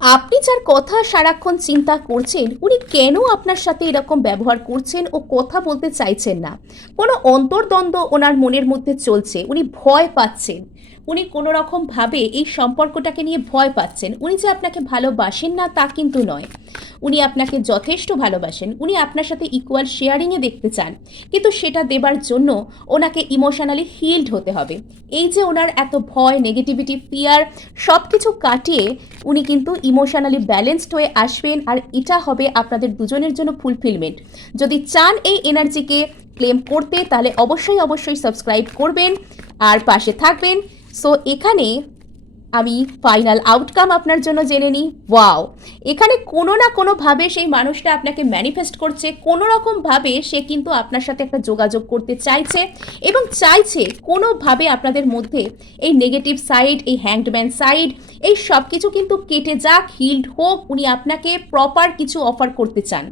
আপনি যার কথা সারাক্ষণ চিন্তা করছেন, উনি কেন আপনার সাথে এরকম ব্যবহার করছেন ও কথা বলতে চাইছেন না? কোনো অন্তর্দ্বন্দ্ব ওনার মনের মধ্যে চলছে। উনি ভয় পাচ্ছেন। উনি কোনো রকমভাবে এই সম্পর্কটাকে নিয়ে ভয় পাচ্ছেন। উনি যে আপনাকে ভালোবাসেন না তা কিন্তু নয়। উনি আপনাকে যথেষ্ট ভালোবাসেন। উনি আপনার সাথে ইকুয়াল শেয়ারিংয়ে দেখতে চান। কিন্তু সেটা দেবার জন্য ওনাকে ইমোশনালি হিলড হতে হবে। এই যে ওনার এত ভয়, নেগেটিভিটি, ফিয়ার সব কিছু কাটিয়ে উনি কিন্তু ইমোশনালি ব্যালেন্সড হয়ে আসবেন, আর এটা হবে আপনাদের দুজনের জন্য ফুলফিলমেন্ট। যদি চান এই এনার্জিকে ক্লেম করতে, তাহলে অবশ্যই অবশ্যই সাবস্ক্রাইব করবেন আর পাশে থাকবেন। সো এখানে আমি ফাইনাল আউটকাম আপনার জন্য জেনে নিই। ওয়াও! এখানে কোনো না কোনোভাবে সেই মানুষটা আপনাকে ম্যানিফেস্ট করছে, কোনো রকমভাবে সে কিন্তু আপনার সাথে একটা যোগাযোগ করতে চাইছে এবং চাইছে কোনোভাবে আপনাদের মধ্যে এই নেগেটিভ সাইড, এই হ্যাংডম্যান সাইড, এই সব কিছু কিন্তু কেটে যাক, হিল্ড হোক। উনি আপনাকে প্রপার কিছু অফার করতে চান।